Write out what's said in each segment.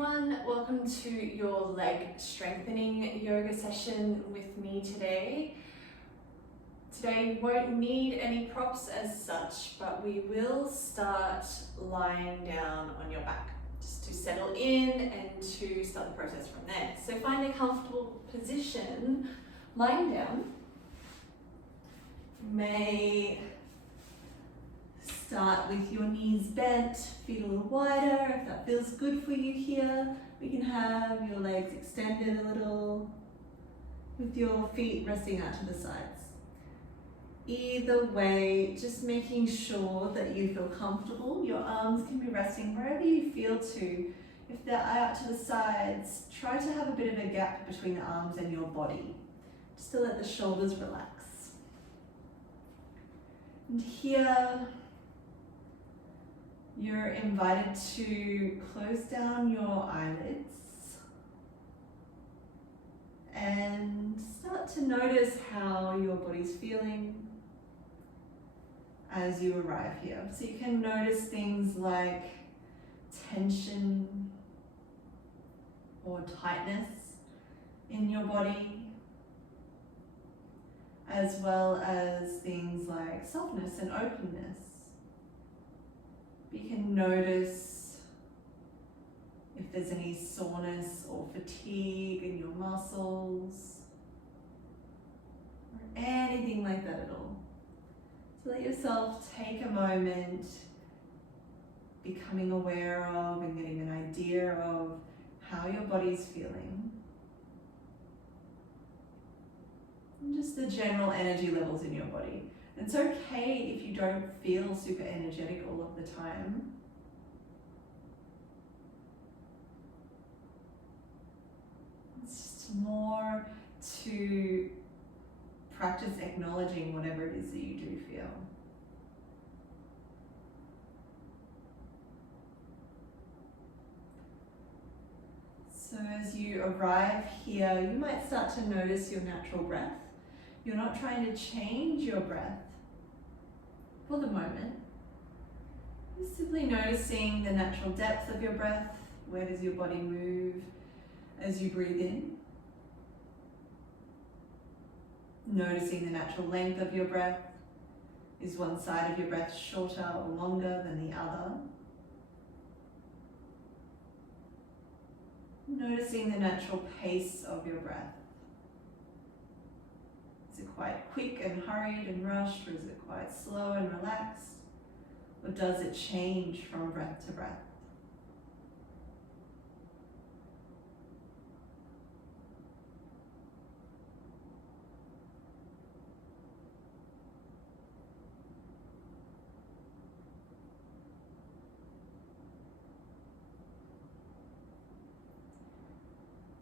everyone, welcome to your leg strengthening yoga session with me today. Today you won't need any props as such, but we will start lying down on your back just to settle in and to start the process from there. So find a comfortable position lying down. You may start with your knees bent, feet a little wider. If that feels good for you here, we can have your legs extended a little with your feet resting out to the sides. Either way, just making sure that you feel comfortable. Your arms can be resting wherever you feel to. If they're out to the sides, try to have a bit of a gap between the arms and your body, just to let the shoulders relax. And here, you're invited to close down your eyelids and start to notice how your body's feeling as you arrive here. So you can notice things like tension or tightness in your body, as well as things like softness and openness. You can notice if there's any soreness or fatigue in your muscles, or anything like that at all. So let yourself take a moment, becoming aware of and getting an idea of how your body's feeling. And just the general energy levels in your body. It's okay if you don't feel super energetic all of the time. It's just more to practice acknowledging whatever it is that you do feel. So as you arrive here, you might start to notice your natural breath. You're not trying to change your breath for the moment. You're simply noticing the natural depth of your breath. Where does your body move as you breathe in? Noticing the natural length of your breath. Is one side of your breath shorter or longer than the other? Noticing the natural pace of your breath. Is it quite quick and hurried and rushed, or is it quite slow and relaxed? Or does it change from breath to breath?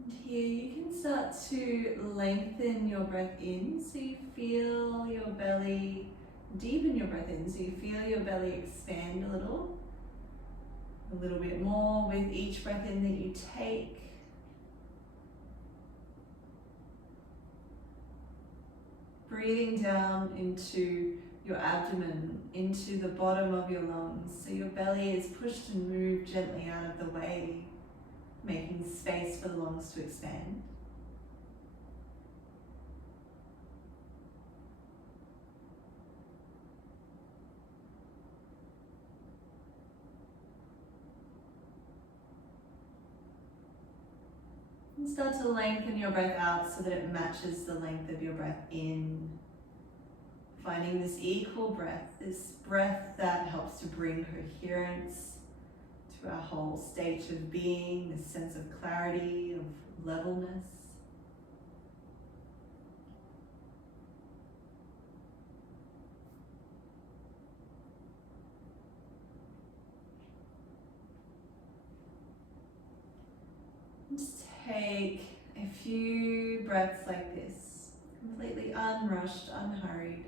And here you can start to lengthen your breath in, so you feel your belly, deepen your breath in, so you feel your belly expand a little bit more with each breath in that you take. Breathing down into your abdomen, into the bottom of your lungs, so your belly is pushed and moved gently out of the way, making space for the lungs to expand. And start to lengthen your breath out so that it matches the length of your breath in. Finding this equal breath, this breath that helps to bring coherence to our whole state of being, this sense of clarity, of levelness. Just take a few breaths like this, completely unrushed, unhurried.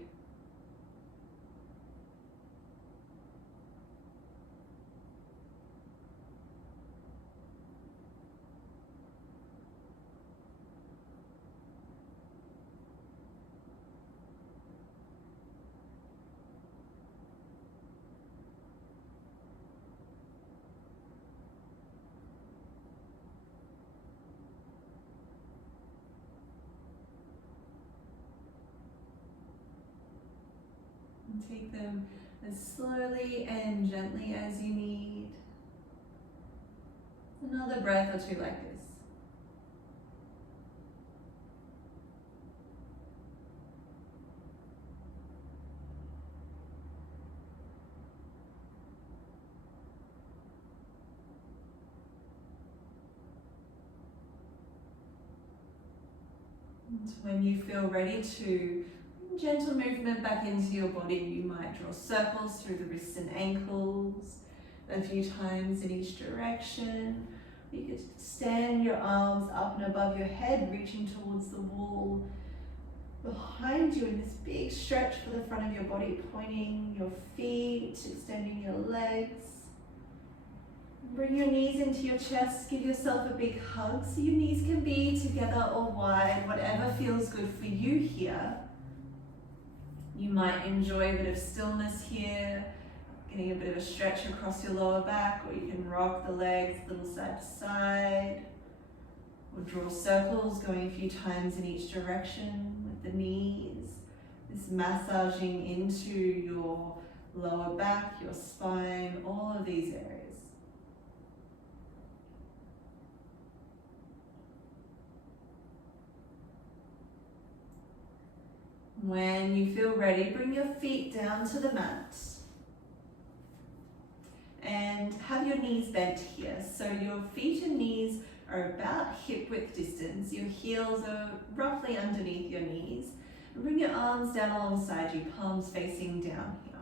And take them as slowly and gently as you need. Another breath or two like this. And when you feel ready to gentle movement back into your body, you might draw circles through the wrists and ankles a few times in each direction. You could stand your arms up and above your head, reaching towards the wall behind you in this big stretch for the front of your body, pointing your feet, extending your legs. Bring your knees into your chest, give yourself a big hug so your knees can be together or wide, whatever feels good for you here. You might enjoy a bit of stillness here, getting a bit of a stretch across your lower back, or you can rock the legs a little side to side, or draw circles going a few times in each direction with the knees. This massaging into your lower back, your spine, all of these areas. When you feel ready, bring your feet down to the mat and have your knees bent here. So your feet and knees are about hip width distance. Your heels are roughly underneath your knees. And bring your arms down alongside you, palms facing down here.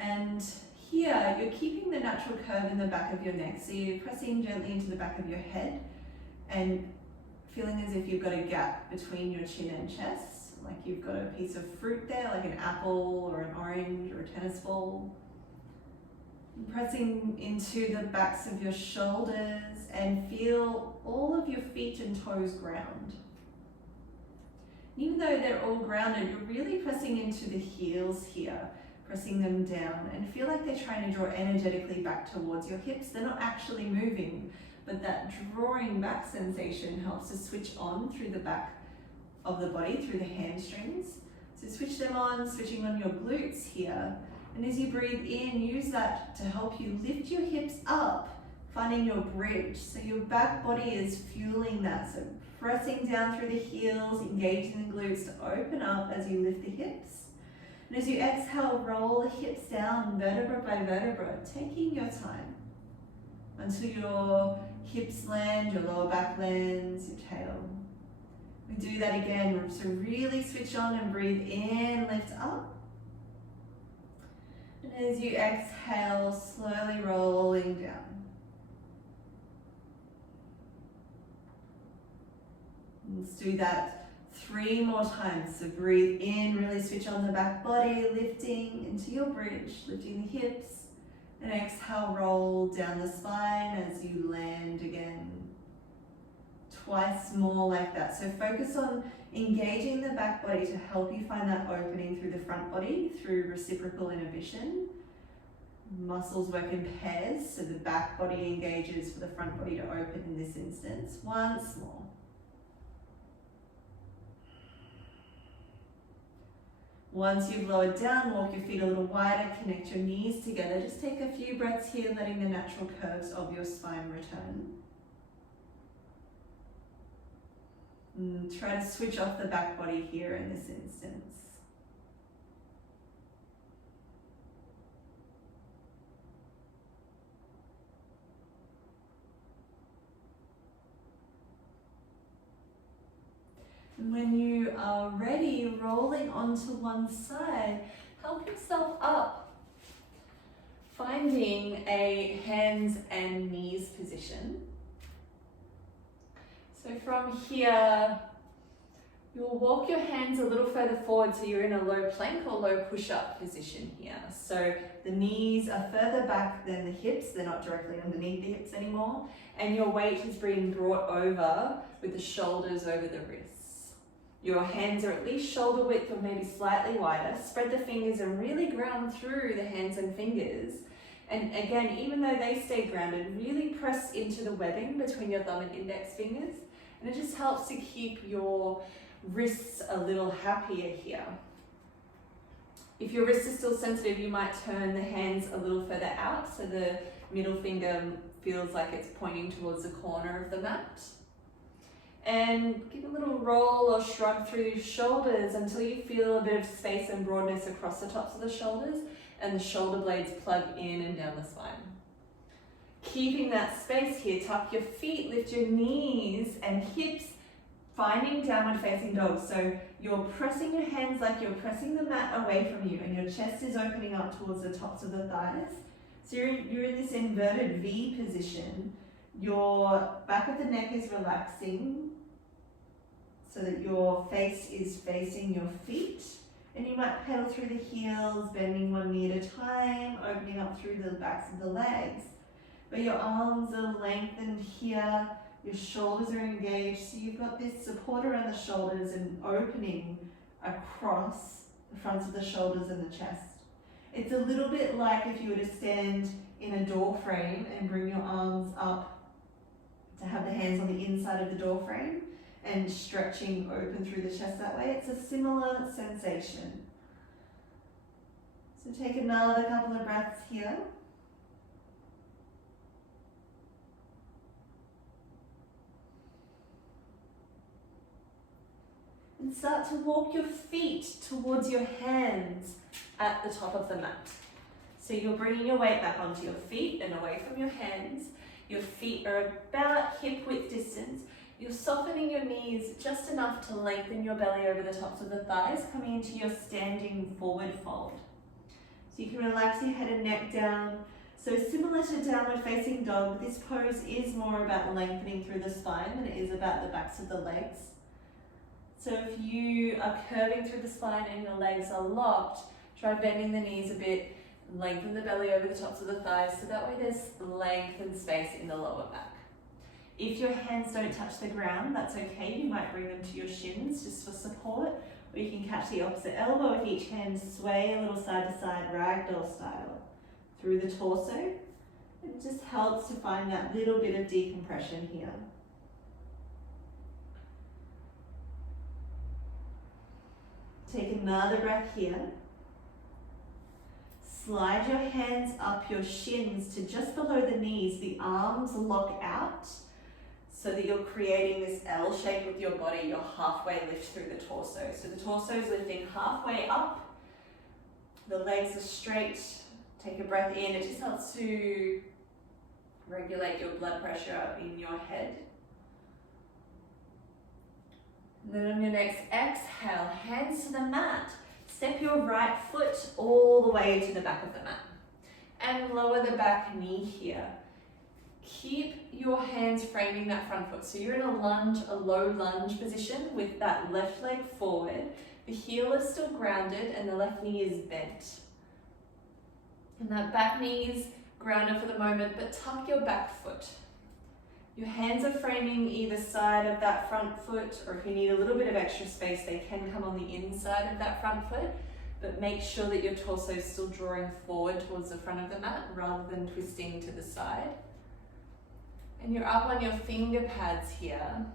And here, you're keeping the natural curve in the back of your neck. So you're pressing gently into the back of your head and feeling as if you've got a gap between your chin and chest, like you've got a piece of fruit there, like an apple or an orange or a tennis ball. And pressing into the backs of your shoulders and feel all of your feet and toes ground. Even though they're all grounded, you're really pressing into the heels here, pressing them down, and feel like they're trying to draw energetically back towards your hips. They're not actually moving, but that drawing back sensation helps to switch on through the back of the body, through the hamstrings. So switch them on, switching on your glutes here. And as you breathe in, use that to help you lift your hips up, finding your bridge. So your back body is fueling that. So pressing down through the heels, engaging the glutes to open up as you lift the hips. And as you exhale, roll the hips down vertebra by vertebra, taking your time until your hips land, your lower back lands, your tail. We do that again, so really switch on and breathe in, lift up. And as you exhale, slowly rolling down. Let's do that 3 more times. So breathe in, really switch on the back body, lifting into your bridge, lifting the hips. And exhale, roll down the spine as you land again. Twice more like that. So focus on engaging the back body to help you find that opening through the front body through reciprocal inhibition. Muscles work in pairs, so the back body engages for the front body to open in this instance. Once more. Once you've lowered down, walk your feet a little wider, connect your knees together. Just take a few breaths here, letting the natural curves of your spine return. And try to switch off the back body here in this instance. And when you are ready, rolling onto one side, help yourself up, finding a hands and knees position. So from here, you'll walk your hands a little further forward so you're in a low plank or low push-up position here. So the knees are further back than the hips, they're not directly underneath the hips anymore, and your weight is being brought over with the shoulders over the wrists. Your hands are at least shoulder width or maybe slightly wider. Spread the fingers and really ground through the hands and fingers. And again, even though they stay grounded, really press into the webbing between your thumb and index fingers. And it just helps to keep your wrists a little happier here. If your wrist is still sensitive, you might turn the hands a little further out so the middle finger feels like it's pointing towards the corner of the mat. And give a little roll or shrug through your shoulders until you feel a bit of space and broadness across the tops of the shoulders and the shoulder blades plug in and down the spine. Keeping that space here, tuck your feet, lift your knees and hips, finding downward facing dog. So you're pressing your hands like you're pressing the mat away from you and your chest is opening up towards the tops of the thighs. So you're in this inverted V position. Your back of the neck is relaxing so that your face is facing your feet. And you might pedal through the heels, bending one knee at a time, opening up through the backs of the legs. But your arms are lengthened here, your shoulders are engaged, so you've got this support around the shoulders and opening across the fronts of the shoulders and the chest. It's a little bit like if you were to stand in a door frame and bring your arms up to have the hands on the inside of the door frame and stretching open through the chest that way. It's a similar sensation. So take another couple of breaths here. And start to walk your feet towards your hands at the top of the mat. So you're bringing your weight back onto your feet and away from your hands. Your feet are about hip width distance. You're softening your knees just enough to lengthen your belly over the tops of the thighs, coming into your standing forward fold. So you can relax your head and neck down. So similar to downward facing dog, this pose is more about lengthening through the spine than it is about the backs of the legs. So if you are curving through the spine and your legs are locked, try bending the knees a bit, lengthen the belly over the tops of the thighs so that way there's length and space in the lower back. If your hands don't touch the ground, that's okay. You might bring them to your shins just for support, or you can catch the opposite elbow with each hand, sway a little side to side, ragdoll style, through the torso. It just helps to find that little bit of decompression here. Take another breath here. Slide your hands up your shins to just below the knees. The arms lock out so that you're creating this L shape with your body. You're halfway lift through the torso. So the torso is lifting halfway up. The legs are straight. Take a breath in. It just helps to regulate your blood pressure in your head. And then on your next exhale, hands to the mat. Step your right foot all the way to the back of the mat. And lower the back knee here. Keep your hands framing that front foot. So you're in a lunge, a low lunge position with that left leg forward. The heel is still grounded and the left knee is bent. And that back knee is grounded for the moment, but tuck your back foot. Your hands are framing either side of that front foot, or if you need a little bit of extra space, they can come on the inside of that front foot, but make sure that your torso is still drawing forward towards the front of the mat rather than twisting to the side. And you're up on your finger pads here,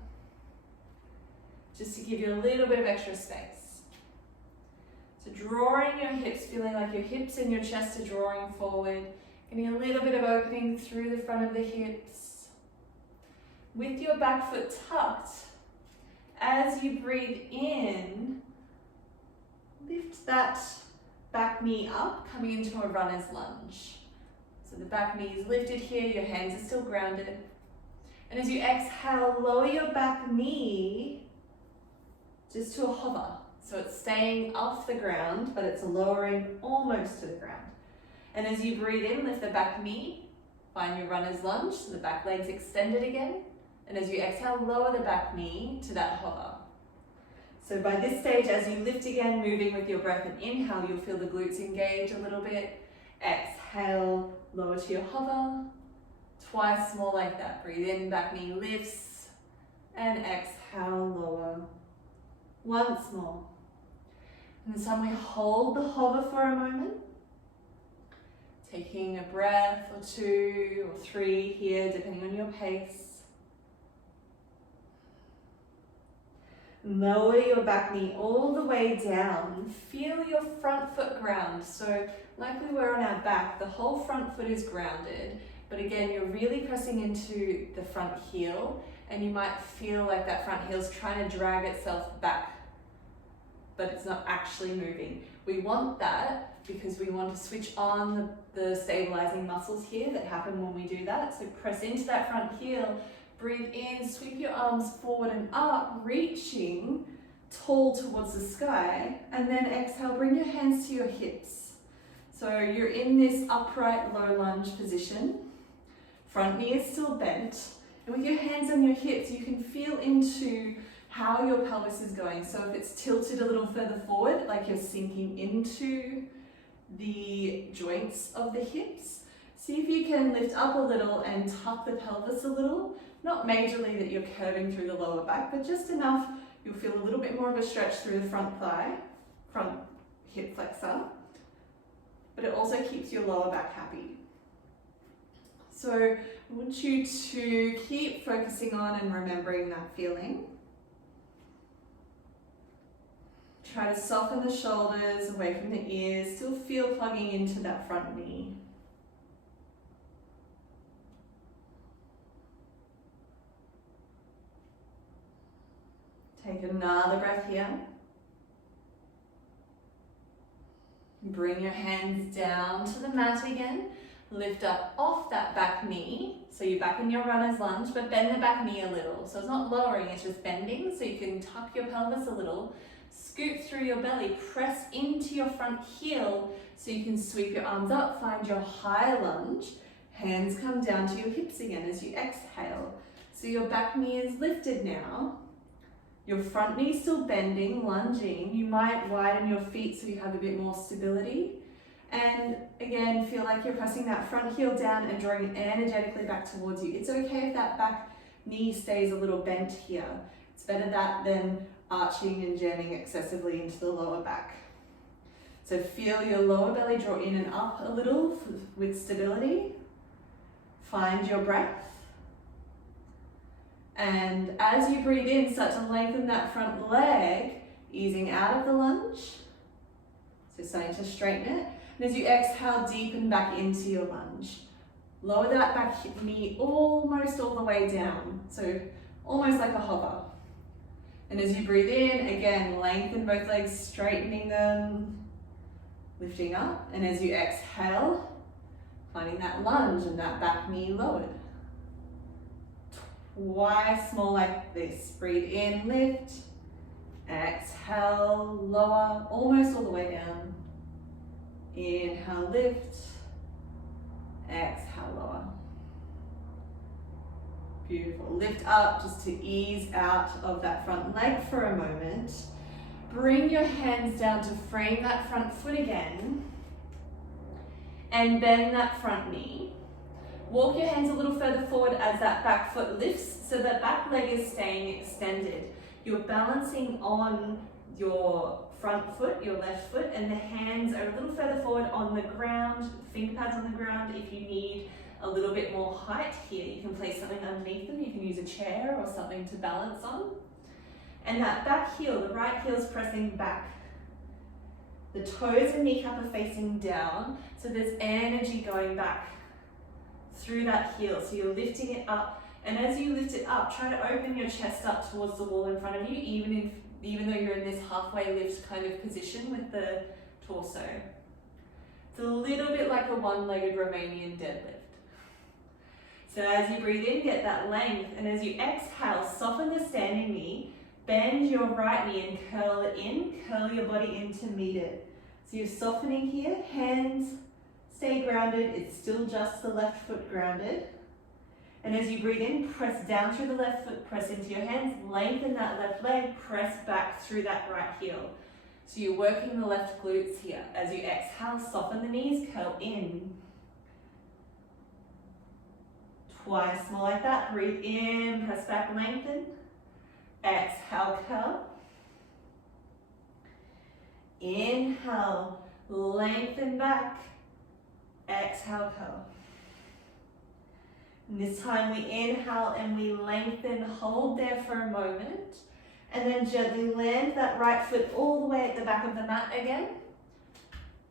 just to give you a little bit of extra space. So drawing your hips, feeling like your hips and your chest are drawing forward, getting a little bit of opening through the front of the hips. With your back foot tucked, as you breathe in, lift that back knee up, coming into a runner's lunge. So the back knee is lifted here, your hands are still grounded. And as you exhale, lower your back knee just to a hover. So it's staying off the ground, but it's lowering almost to the ground. And as you breathe in, lift the back knee, find your runner's lunge, so the back leg's extended again. And as you exhale, lower the back knee to that hover. So by this stage, as you lift again, moving with your breath and inhale, you'll feel the glutes engage a little bit. Exhale, lower to your hover. Twice more like that. Breathe in, back knee lifts. And exhale, lower. Once more. And this time we hold the hover for a moment. Taking a breath or two or three here, depending on your pace. Lower your back knee all the way down. Feel your front foot ground. So like we were on our back, the whole front foot is grounded. But again, you're really pressing into the front heel, and you might feel like that front heel's trying to drag itself back, but it's not actually moving. We want that because we want to switch on the stabilizing muscles here that happen when we do that. So press into that front heel. Breathe in, sweep your arms forward and up, reaching tall towards the sky, and then exhale, bring your hands to your hips. So you're in this upright low lunge position. Front knee is still bent, and with your hands on your hips, you can feel into how your pelvis is going. So if it's tilted a little further forward, like you're sinking into the joints of the hips, see if you can lift up a little and tuck the pelvis a little. Not majorly that you're curving through the lower back, but just enough you'll feel a little bit more of a stretch through the front thigh, front hip flexor, but it also keeps your lower back happy. So I want you to keep focusing on and remembering that feeling. Try to soften the shoulders away from the ears, still feel plugging into that front knee. Take another breath here. Bring your hands down to the mat again. Lift up off that back knee. So you're back in your runner's lunge, but bend the back knee a little. So it's not lowering, it's just bending. So you can tuck your pelvis a little. Scoop through your belly. Press into your front heel so you can sweep your arms up. Find your high lunge. Hands come down to your hips again as you exhale. So your back knee is lifted now. Your front knee still bending, lunging. You might widen your feet so you have a bit more stability. And again, feel like you're pressing that front heel down and drawing energetically back towards you. It's okay if that back knee stays a little bent here. It's better that than arching and jamming excessively into the lower back. So feel your lower belly draw in and up a little with stability. Find your breath. And as you breathe in, start to lengthen that front leg, easing out of the lunge. So starting to straighten it. And as you exhale, deepen back into your lunge. Lower that back knee almost all the way down. So almost like a hover. And as you breathe in, again, lengthen both legs, straightening them, lifting up. And as you exhale, finding that lunge and that back knee lowered. Twice more like this. Breathe in, lift. Exhale, lower, almost all the way down. Inhale, lift. Exhale, lower. Beautiful. Lift up just to ease out of that front leg for a moment. Bring your hands down to frame that front foot again. And bend that front knee. Walk your hands a little further forward as that back foot lifts so that back leg is staying extended. You're balancing on your front foot, your left foot, and the hands are a little further forward on the ground, finger pads on the ground. If you need a little bit more height here, you can place something underneath them. You can use a chair or something to balance on. And that back heel, the right heel is pressing back. The toes and kneecap are facing down, so there's energy going back through that heel. So you're lifting it up, and as you lift it up, try to open your chest up towards the wall in front of you, even though you're in this halfway lift kind of position with the torso. It's a little bit like a one-legged Romanian deadlift. So as you breathe in, get that length, and as you exhale, soften the standing knee, bend your right knee and curl it in, curl your body in to meet it. So you're softening here, hands stay grounded, it's still just the left foot grounded. And as you breathe in, press down through the left foot, press into your hands, lengthen that left leg, press back through that right heel. So you're working the left glutes here. As you exhale, soften the knees, curl in. Twice more like that. Breathe in, press back, lengthen. Exhale, curl. Inhale, lengthen back. Exhale, curl. And this time we inhale and we lengthen, hold there for a moment. And then gently land that right foot all the way at the back of the mat again.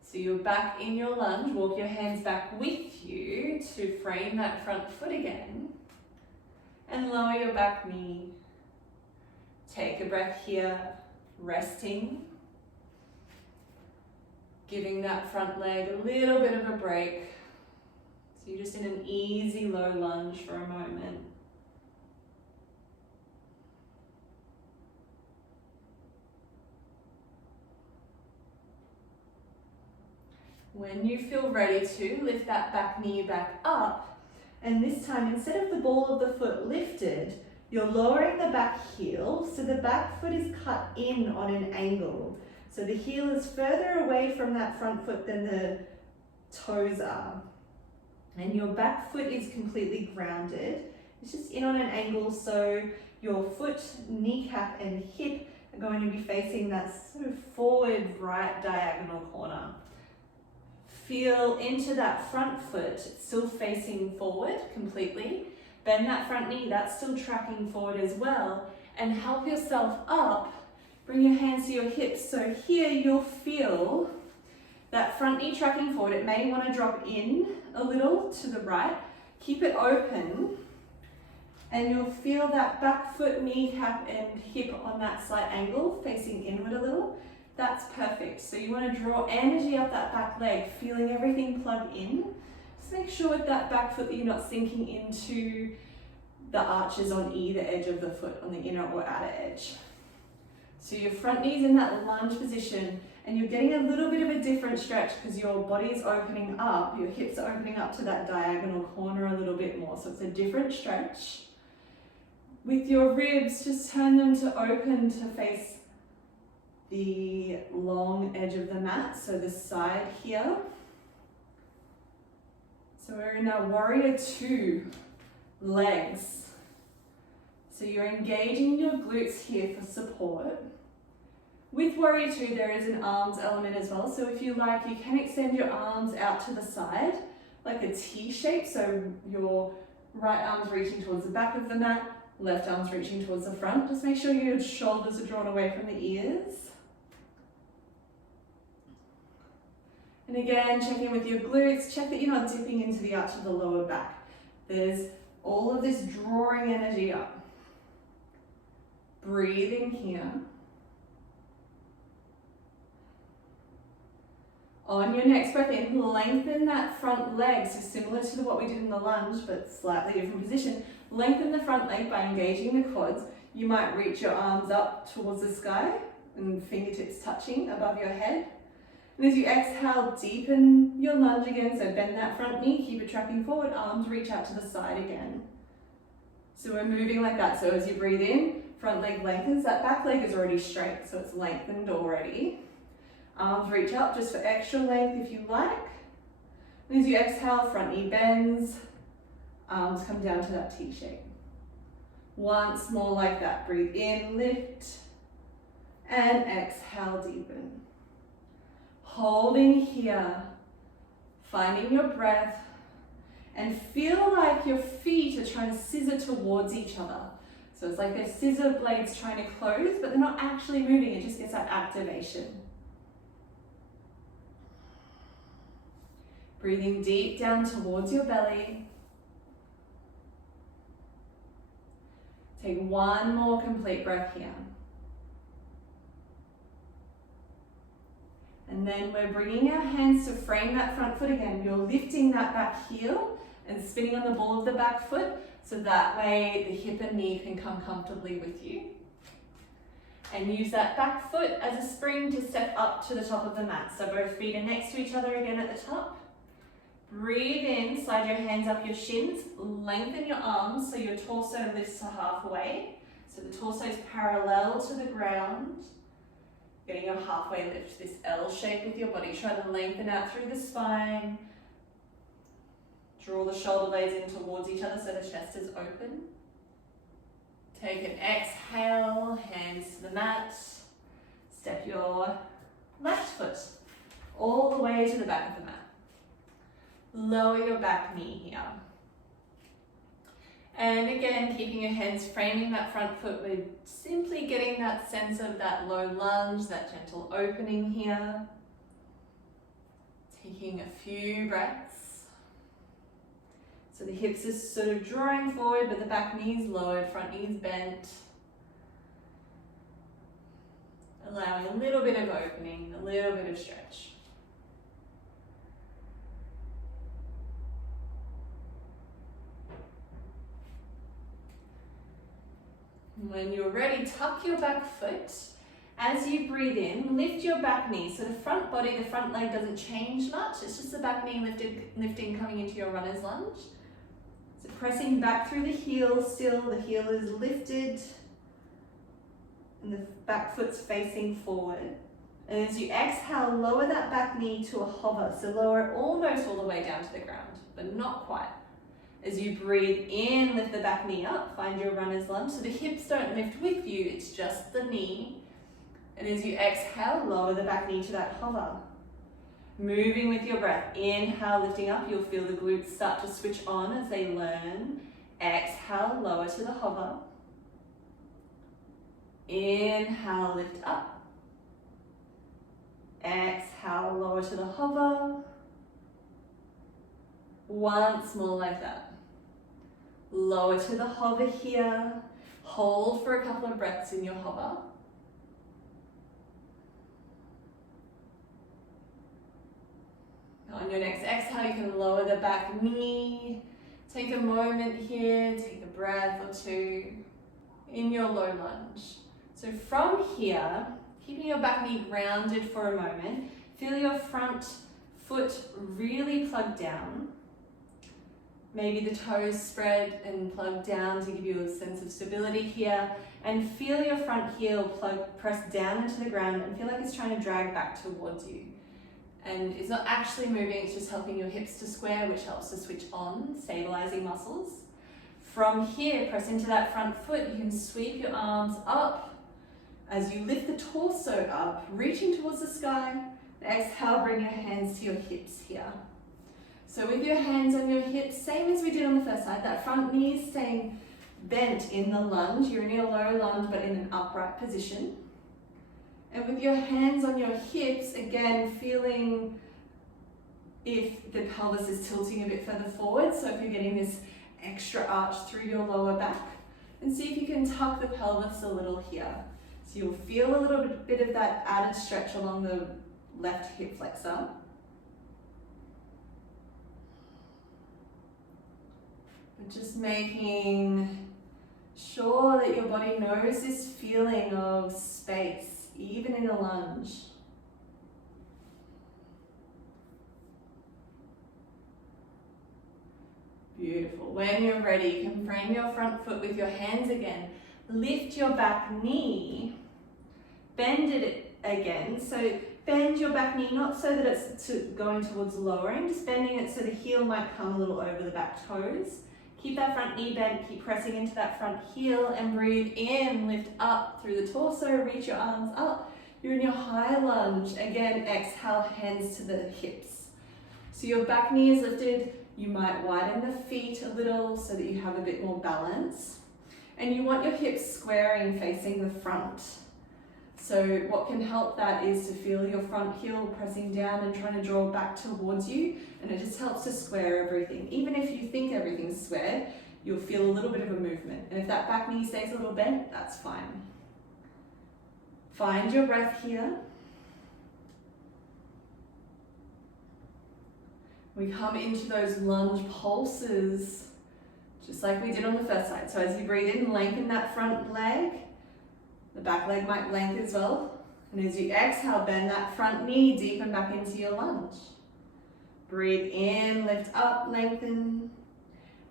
So you're back in your lunge. Walk your hands back with you to frame that front foot again. And lower your back knee. Take a breath here, resting. Giving that front leg a little bit of a break. So you're just in an easy low lunge for a moment. When you feel ready to, lift that back knee back up, and this time instead of the ball of the foot lifted, you're lowering the back heel so the back foot is cut in on an angle. So the heel is further away from that front foot than the toes are. And your back foot is completely grounded. It's just in on an angle, so your foot, kneecap and hip are going to be facing that sort of forward right diagonal corner. Feel into that front foot, still facing forward completely. Bend that front knee, that's still tracking forward as well. And help yourself up. Bring your hands to your hips. So here you'll feel that front knee tracking forward. It may want to drop in a little to the right. Keep it open. And you'll feel that back foot, kneecap and hip on that slight angle, facing inward a little. That's perfect. So you want to draw energy up that back leg, feeling everything plug in. Just make sure with that back foot that you're not sinking into the arches on either edge of the foot, on the inner or outer edge. So your front knee's in that lunge position, and you're getting a little bit of a different stretch because your body is opening up, your hips are opening up to that diagonal corner a little bit more. So it's a different stretch. With your ribs, just turn them to open to face the long edge of the mat, so the side here. So we're in our warrior two, legs. So you're engaging your glutes here for support. With warrior two, there is an arms element as well. So if you like, you can extend your arms out to the side, like a T shape. So your right arm's reaching towards the back of the mat, left arm's reaching towards the front. Just make sure your shoulders are drawn away from the ears. And again, check in with your glutes. Check that you're not dipping into the arch of the lower back. There's all of this drawing energy up. Breathing here. On your next breath in, lengthen that front leg. So similar to what we did in the lunge, but slightly different position. Lengthen the front leg by engaging the quads. You might reach your arms up towards the sky and fingertips touching above your head. And as you exhale, deepen your lunge again. So bend that front knee, keep it tracking forward, arms reach out to the side again. So we're moving like that. So as you breathe in, front leg lengthens, that back leg is already straight, so it's lengthened already. Arms reach up just for extra length if you like. And as you exhale, front knee bends, arms come down to that T shape. Once more like that. Breathe in, lift, and exhale, deepen. Holding here, finding your breath, and feel like your feet are trying to scissor towards each other. So it's like they're scissor blades trying to close, but they're not actually moving, it just gets that activation. Breathing deep down towards your belly. Take one more complete breath here. And then we're bringing our hands to frame that front foot again. You're lifting that back heel and spinning on the ball of the back foot, so that way the hip and knee can come comfortably with you. And use that back foot as a spring to step up to the top of the mat. So both feet are next to each other again at the top. Breathe in, slide your hands up your shins, lengthen your arms so your torso lifts to halfway. So the torso is parallel to the ground. Getting your halfway lift, this L shape with your body. Try to lengthen out through the spine. Draw the shoulder blades in towards each other so the chest is open. Take an exhale, hands to the mat. Step your left foot all the way to the back of the mat. Lower your back knee here. And again, keeping your hands framing that front foot, we're simply getting that sense of that low lunge, that gentle opening here. Taking a few breaths. So the hips are sort of drawing forward, but the back knee's lowered, front knee's bent. Allowing a little bit of opening, a little bit of stretch. When you're ready, tuck your back foot. As you breathe in, lift your back knee. So the front body, the front leg doesn't change much. It's just the back knee lifting, coming into your runner's lunge. So pressing back through the heel still. The heel is lifted. And the back foot's facing forward. And as you exhale, lower that back knee to a hover. So lower it almost all the way down to the ground, but not quite. As you breathe in, lift the back knee up, find your runner's lunge. So the hips don't lift with you, it's just the knee. And as you exhale, lower the back knee to that hover. Moving with your breath. Inhale, lifting up, you'll feel the glutes start to switch on as they learn. Exhale, lower to the hover. Inhale, lift up. Exhale, lower to the hover. Once more like that. Lower to the hover here. Hold for a couple of breaths in your hover. On your next exhale, you can lower the back knee. Take a moment here, take a breath or two in your low lunge. So from here, keeping your back knee grounded for a moment, feel your front foot really plug down. Maybe the toes spread and plug down to give you a sense of stability here. And feel your front heel press down into the ground and feel like it's trying to drag back towards you. And it's not actually moving, it's just helping your hips to square, which helps to switch on, stabilizing muscles. From here, press into that front foot. You can sweep your arms up. As you lift the torso up, reaching towards the sky. Exhale, bring your hands to your hips here. So with your hands on your hips, same as we did on the first side, that front knee is staying bent in the lunge. You're in your low lunge, but in an upright position. And with your hands on your hips, again, feeling if the pelvis is tilting a bit further forward. So if you're getting this extra arch through your lower back, and see if you can tuck the pelvis a little here. So you'll feel a little bit of that added stretch along the left hip flexor. But just making sure that your body knows this feeling of space, even in a lunge. Beautiful. When you're ready, you can frame your front foot with your hands again. Lift your back knee, bend it again. So bend your back knee, not so that it's going towards lowering, just bending it so the heel might come a little over the back toes. Keep that front knee bent, keep pressing into that front heel and breathe in, lift up through the torso, reach your arms up. You're in your high lunge. Again, exhale, hands to the hips. So your back knee is lifted. You might widen the feet a little so that you have a bit more balance. And you want your hips squaring, facing the front. So what can help that is to feel your front heel pressing down and trying to draw back towards you. And it just helps to square everything. Even if you think everything's square, you'll feel a little bit of a movement. And if that back knee stays a little bent, that's fine. Find your breath here. We come into those lunge pulses, just like we did on the first side. So as you breathe in, lengthen that front leg. The back leg might lengthen as well. And as you exhale, bend that front knee, deepen back into your lunge. Breathe in, lift up, lengthen.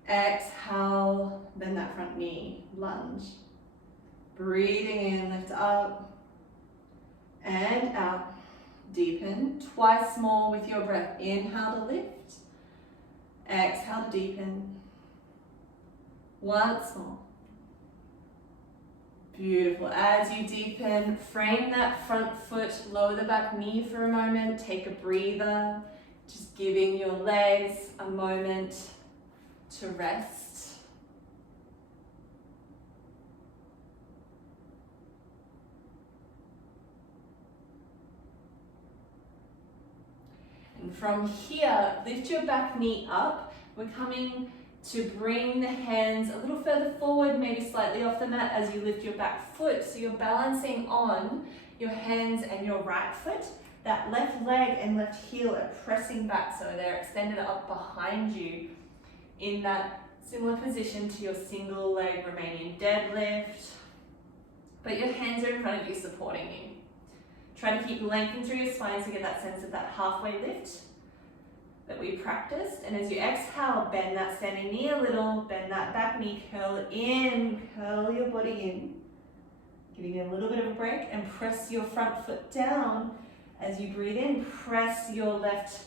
Exhale, bend that front knee, lunge. Breathing in, lift up. And out, deepen. Twice more with your breath. Inhale to lift. Exhale to deepen. Once more. Beautiful. As you deepen, frame that front foot, lower the back knee for a moment, take a breather, just giving your legs a moment to rest. And from here, lift your back knee up. We're coming to bring the hands a little further forward, maybe slightly off the mat as you lift your back foot. So you're balancing on your hands and your right foot. That left leg and left heel are pressing back, so they're extended up behind you in that similar position to your single leg Romanian deadlift. But your hands are in front of you supporting you. Try to keep lengthening through your spine to get that sense of that halfway lift that we practiced. And as you exhale, bend that standing knee a little, bend that back knee, curl in, curl your body in, giving it a little bit of a break, and press your front foot down. As you breathe in, press your left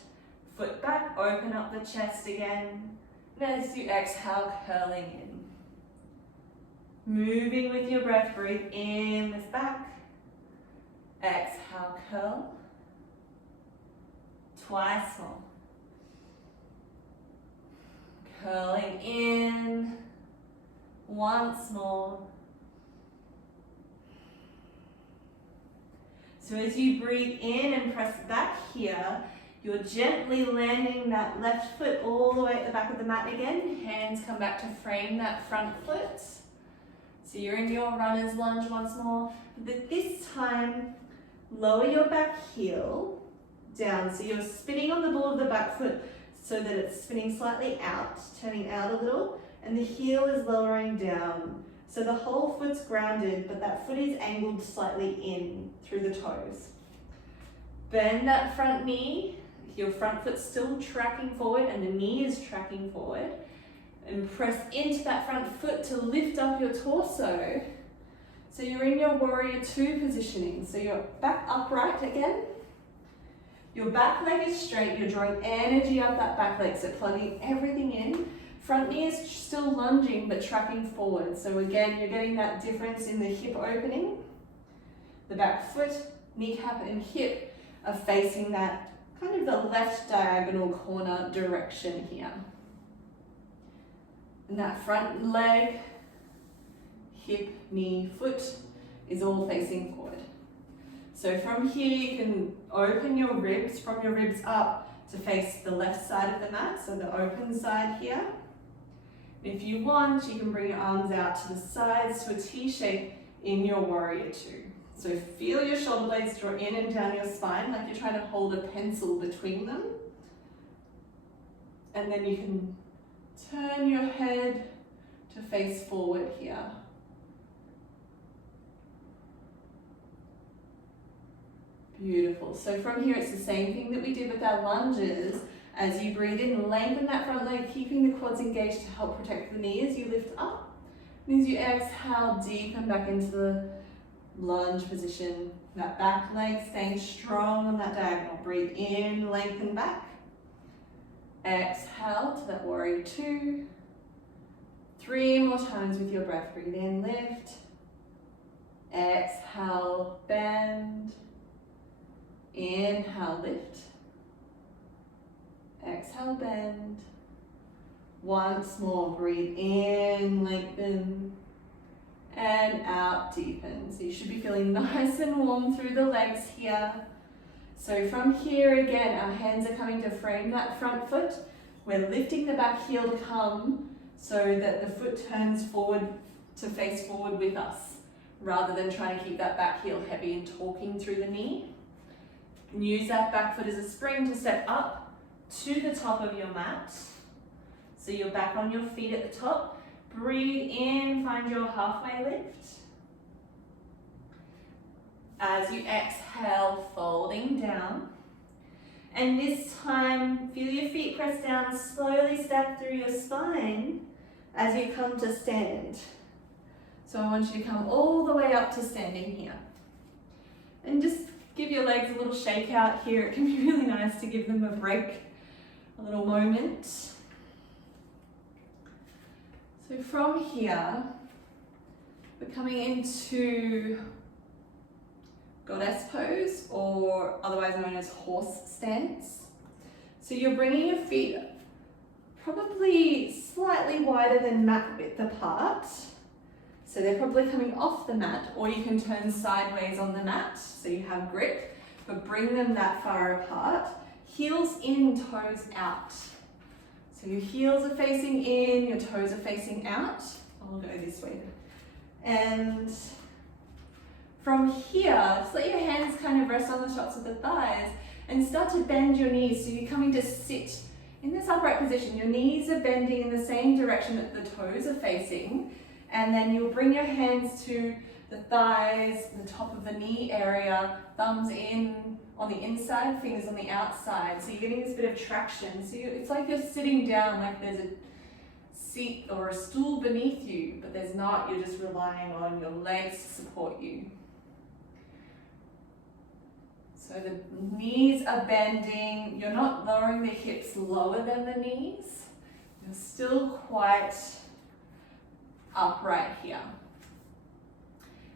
foot back, open up the chest again. And as you exhale, curling in. Moving with your breath, breathe in, lift back. Exhale, curl. Twice more. Curling in. Once more. So as you breathe in and press back here, you're gently landing that left foot all the way at the back of the mat again. Hands come back to frame that front foot. So you're in your runner's lunge once more. But this time, lower your back heel down. So you're spinning on the ball of the back foot so that it's spinning slightly out, turning out a little, and the heel is lowering down. So the whole foot's grounded, but that foot is angled slightly in through the toes. Bend that front knee. Your front foot's still tracking forward and the knee is tracking forward. And press into that front foot to lift up your torso. So you're in your warrior two positioning. So you're back upright again. Your back leg is straight. You're drawing energy up that back leg, so plugging everything in. Front knee is still lunging but tracking forward. So again, you're getting that difference in the hip opening. The back foot, kneecap and hip are facing that kind of the left diagonal corner direction here. And that front leg, hip, knee, foot is all facing forward. So from here you can open your ribs, from your ribs up to face the left side of the mat, so the open side here. If you want, you can bring your arms out to the sides to a T shape in your warrior two. So feel your shoulder blades draw in and down your spine like you're trying to hold a pencil between them. And then you can turn your head to face forward here. Beautiful. So from here, it's the same thing that we did with our lunges. As you breathe in, lengthen that front leg, keeping the quads engaged to help protect the knee as you lift up. And as you exhale, deepen back into the lunge position. That back leg staying strong on that diagonal. Breathe in, lengthen back. Exhale to that warrior two. 3 more times with your breath. Breathe in, lift. Exhale, bend. Inhale, lift. Exhale, bend. Once more, breathe in, lengthen, and out, deepen. So you should be feeling nice and warm through the legs here. So from here again, our hands are coming to frame that front foot. We're lifting the back heel to come so that the foot turns forward to face forward with us, rather than trying to keep that back heel heavy and talking through the knee. And use that back foot as a spring to step up to the top of your mat. So you're back on your feet at the top. Breathe in, find your halfway lift. As you exhale, folding down. And this time, feel your feet press down, slowly step through your spine as you come to stand. So I want you to come all the way up to standing here. And just give your legs a little shake out here. It can be really nice to give them a break, a little moment. So from here, we're coming into goddess pose, or otherwise known as horse stance. So you're bringing your feet probably slightly wider than mat width apart. So they're probably coming off the mat, or you can turn sideways on the mat so you have grip, but bring them that far apart. heels in, toes out. So your heels are facing in, your toes are facing out. I'll go this way. And from here, just let your hands kind of rest on the tops of the thighs and start to bend your knees. So you're coming to sit in this upright position. Your knees are bending in the same direction that the toes are facing. And then you'll bring your hands to the thighs, the top of the knee area, thumbs in on the inside, fingers on the outside. So you're getting this bit of traction. So it's like you're sitting down, like there's a seat or a stool beneath you, but there's not. You're just relying on your legs to support you. So the knees are bending. You're not lowering the hips lower than the knees. You're still quite upright here.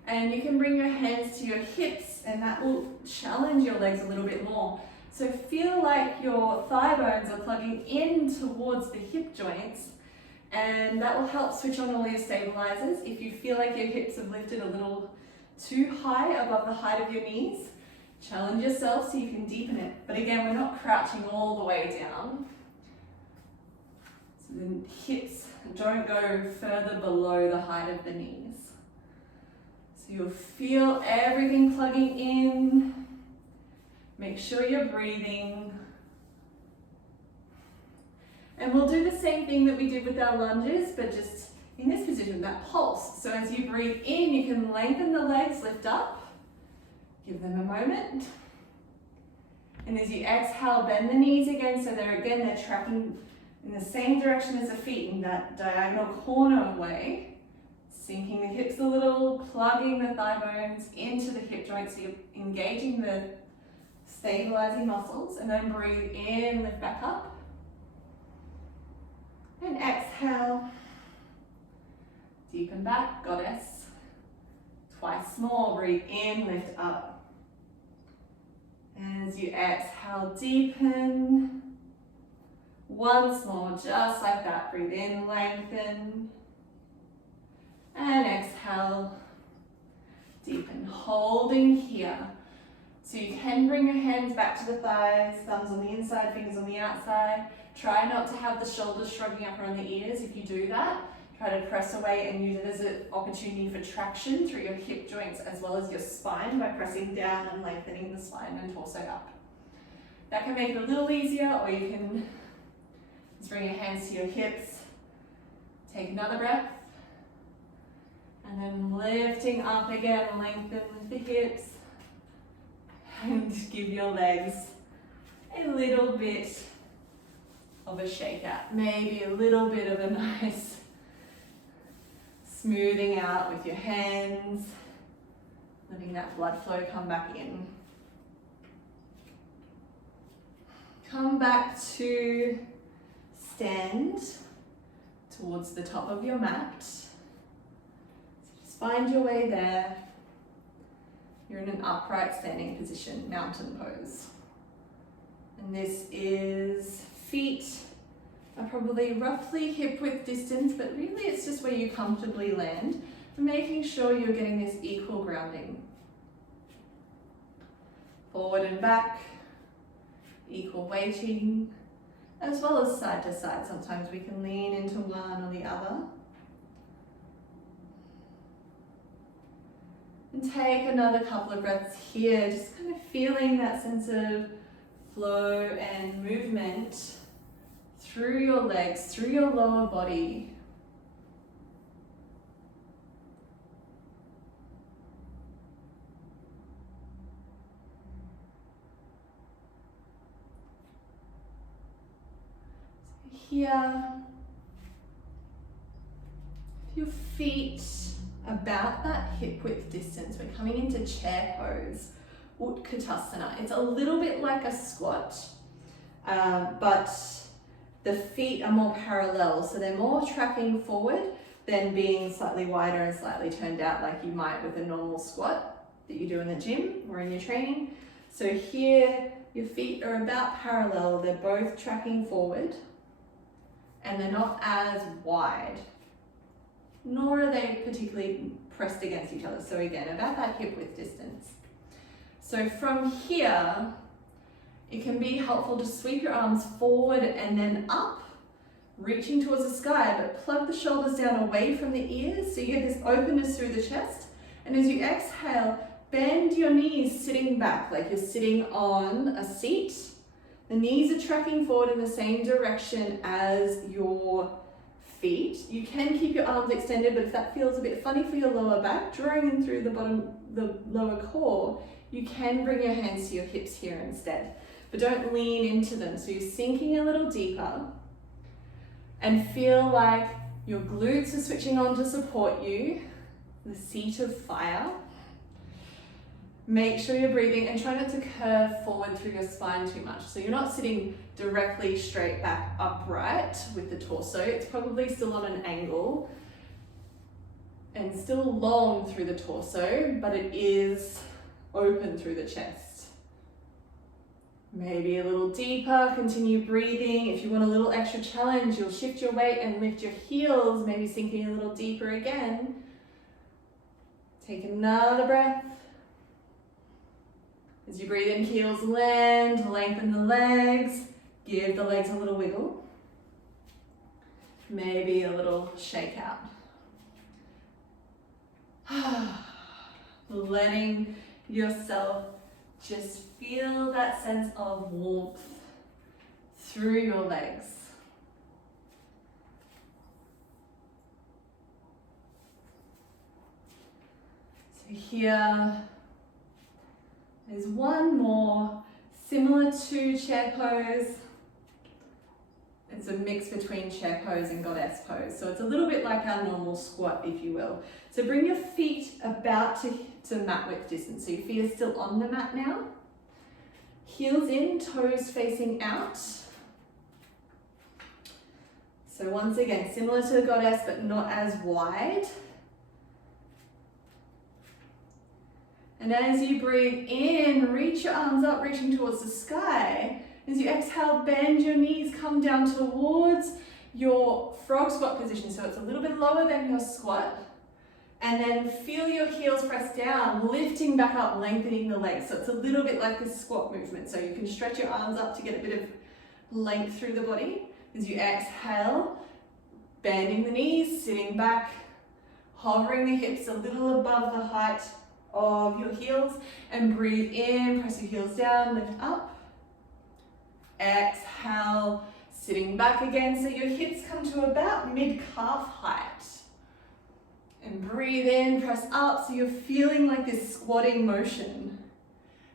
And you can bring your hands to your hips, and that will challenge your legs a little bit more. So feel like your thigh bones are plugging in towards the hip joints, and that will help switch on all your stabilizers. If you feel like your hips have lifted a little too high above the height of your knees, challenge yourself so you can deepen it. But again, we're not crouching all the way down. So the hips don't go further below the height of the knees. So you'll feel everything plugging in. Make sure you're breathing. And we'll do the same thing that we did with our lunges, but just in this position, that pulse. So as you breathe in, you can lengthen the legs, lift up. Give them a moment. And as you exhale, bend the knees again, so they're tracking in the same direction as the feet in that diagonal corner way. Sinking the hips a little, plugging the thigh bones into the hip joints, so you're engaging the stabilizing muscles, and then breathe in, lift back up. And exhale. Deepen back, goddess. Twice more, breathe in, lift up. And as you exhale, deepen. Once more, just like that. Breathe in, lengthen. And exhale, deepen. Holding here. So you can bring your hands back to the thighs, thumbs on the inside, fingers on the outside. Try not to have the shoulders shrugging up around the ears. If you do that, try to press away and use it as an opportunity for traction through your hip joints as well as your spine by pressing down and lengthening the spine and torso up. That can make it a little easier, or you can just bring your hands to your hips. Take another breath. And then lifting up again, lengthen the hips. And give your legs a little bit of a shake out. Maybe a little bit of a nice smoothing out with your hands, letting that blood flow come back in. Come back to stand towards the top of your mat. So just find your way there. You're in an upright standing position, mountain pose. And this is feet are probably roughly hip width distance, but really it's just where you comfortably land, and making sure you're getting this equal grounding. Forward and back, equal weighting, as well as side to side. Sometimes we can lean into one or the other. And take another couple of breaths here, just kind of feeling that sense of flow and movement through your legs, through your lower body. So here, your feet about that hip width distance, we're coming into chair pose, Utkatasana. It's a little bit like a squat, but the feet are more parallel, so they're more tracking forward than being slightly wider and slightly turned out like you might with a normal squat that you do in the gym or in your training. So here, your feet are about parallel, they're both tracking forward, and they're not as wide, nor are they particularly pressed against each other. So again, about that hip width distance. So from here, It can be helpful to sweep your arms forward and then up, reaching towards the sky, but plug the shoulders down away from the ears so you get this openness through the chest. And as you exhale, bend your knees sitting back like you're sitting on a seat. The knees are tracking forward in the same direction as your feet. You can keep your arms extended, but if that feels a bit funny for your lower back, drawing in through the lower core, you can bring your hands to your hips here instead. But don't lean into them. So you're sinking a little deeper and feel like your glutes are switching on to support you, the seat of fire. Make sure you're breathing and try not to curve forward through your spine too much. So you're not sitting directly straight back upright with the torso. It's probably still on an angle and still long through the torso, but it is open through the chest. Maybe a little deeper, continue breathing. If you want a little extra challenge, you'll shift your weight and lift your heels, maybe sinking a little deeper again. Take another breath. As you breathe in, heels land, lengthen the legs, give the legs a little wiggle. Maybe a little shake out. Letting yourself just feel that sense of warmth through your legs. So here, there's one more similar to chair pose. It's a mix between chair pose and goddess pose. So it's a little bit like our normal squat, if you will. So bring your feet about to mat width distance. So your feet are still on the mat now. Heels in, toes facing out. So once again, similar to the goddess, but not as wide. And as you breathe in, reach your arms up, reaching towards the sky. As you exhale, bend your knees, come down towards your frog squat position. So it's a little bit lower than your squat. And then feel your heels press down, lifting back up, lengthening the legs. So it's a little bit like a squat movement. So you can stretch your arms up to get a bit of length through the body. As you exhale, bending the knees, sitting back, hovering the hips a little above the height of your heels, and breathe in, press your heels down, lift up. Exhale, sitting back again so your hips come to about mid-calf height. And breathe in, press up so you're feeling like this squatting motion.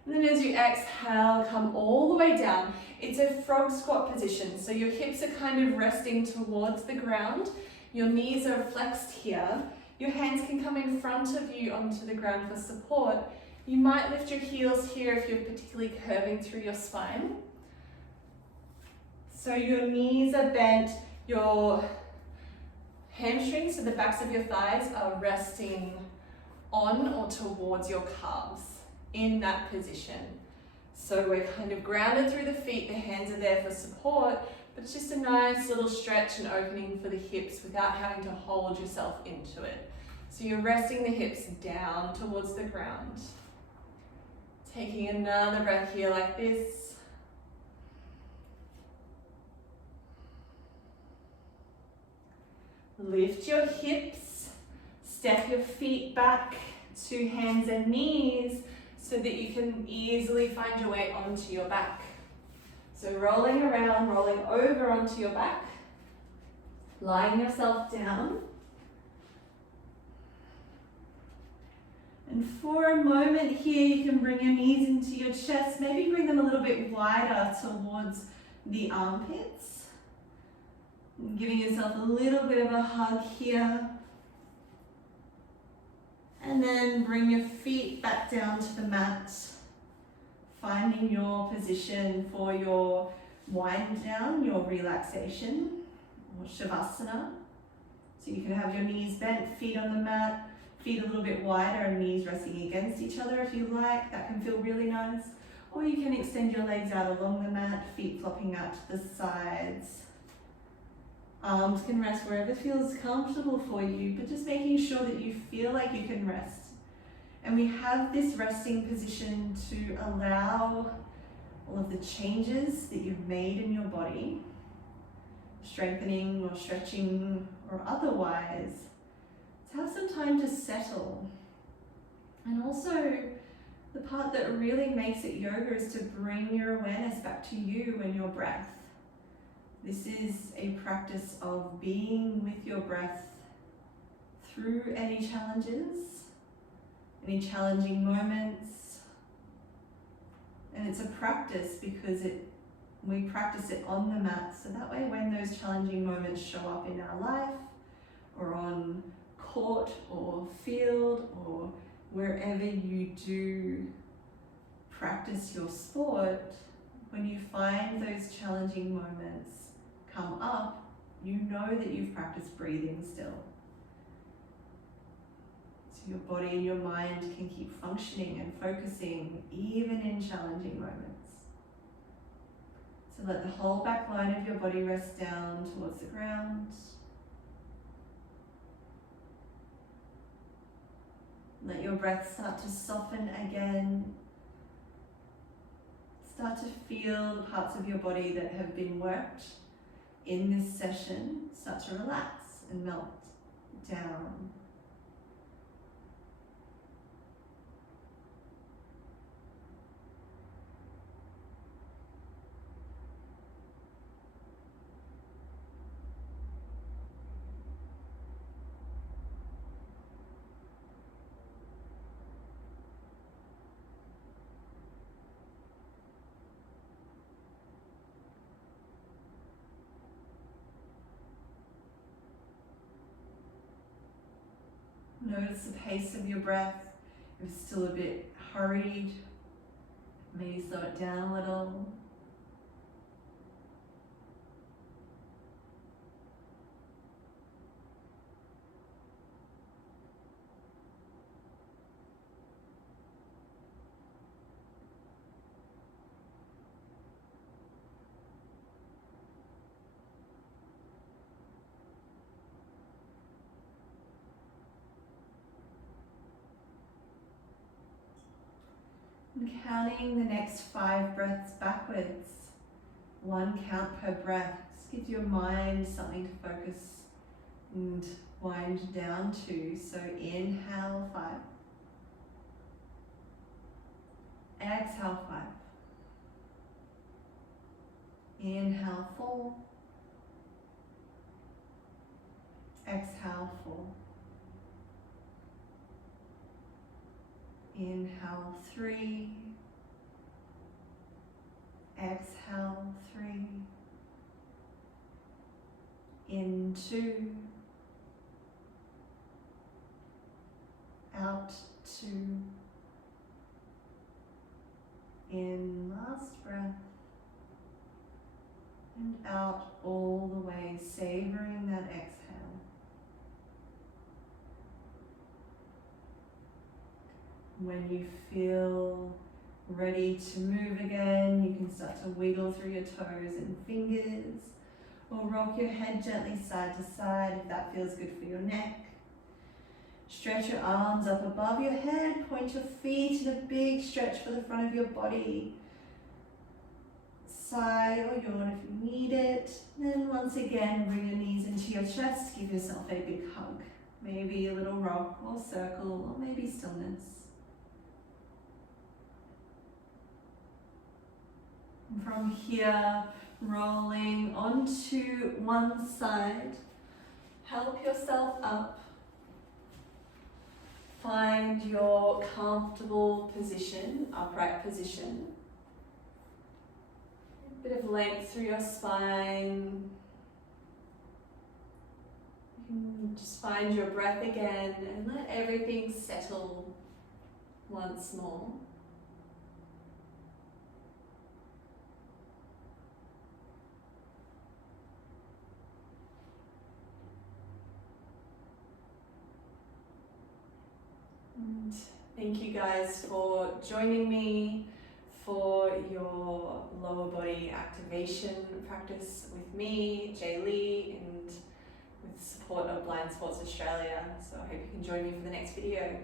And then as you exhale, come all the way down. It's a frog squat position, so your hips are kind of resting towards the ground. Your knees are flexed here. Your hands can come in front of you onto the ground for support. You might lift your heels here if you're particularly curving through your spine. So your knees are bent, your hamstrings, so the backs of your thighs, are resting on or towards your calves in that position. So we're kind of grounded through the feet, the hands are there for support, but it's just a nice little stretch and opening for the hips without having to hold yourself into it. So you're resting the hips down towards the ground. Taking another breath here like this. Lift your hips, step your feet back to hands and knees so that you can easily find your way onto your back. So rolling around, rolling over onto your back, lying yourself down. And for a moment here, you can bring your knees into your chest, maybe bring them a little bit wider towards the armpits. Giving yourself a little bit of a hug here. And then bring your feet back down to the mat, finding your position for your wind down, your relaxation, or shavasana. So you can have your knees bent, feet on the mat, feet a little bit wider and knees resting against each other if you like. That can feel really nice. Or you can extend your legs out along the mat, feet flopping out to the sides. Arms can rest wherever feels comfortable for you, but just making sure that you feel like you can rest. And we have this resting position to allow all of the changes that you've made in your body, strengthening or stretching or otherwise, to have some time to settle. And also, the part that really makes it yoga is to bring your awareness back to you and your breath. This is a practice of being with your breath through any challenges, any challenging moments. And it's a practice because we practice it on the mat, so that way when those challenging moments show up in our life or on court or field or wherever you do practice your sport, when you find those challenging moments come up, you know that you've practiced breathing still. So your body and your mind can keep functioning and focusing even in challenging moments. So let the whole back line of your body rest down towards the ground. Let your breath start to soften again. Start to feel the parts of your body that have been worked in this session start to relax and melt down. Notice the pace of your breath. If it's still a bit hurried, maybe slow it down a little. And counting the next 5 breaths backwards, 1 count per breath. Just gives your mind something to focus and wind down to. So inhale 5, exhale 5, inhale 4, exhale 4. Inhale 3, exhale 3, in 2, out 2, in last breath, and out all the way, savoring that exhale. When you feel ready to move again, you can start to wiggle through your toes and fingers, or rock your head gently side to side if that feels good for your neck. Stretch your arms up above your head, point your feet in a big stretch for the front of your body. Sigh or yawn if you need it. Then once again, bring your knees into your chest, give yourself a big hug. Maybe a little rock or circle, or maybe stillness. From here, rolling onto one side, help yourself up. Find your comfortable position, upright position. A bit of length through your spine. You can just find your breath again and let everything settle once more. And thank you guys for joining me for your lower body activation practice with me, J-Leigh, and with support of Blind Sports Australia. So I hope you can join me for the next video.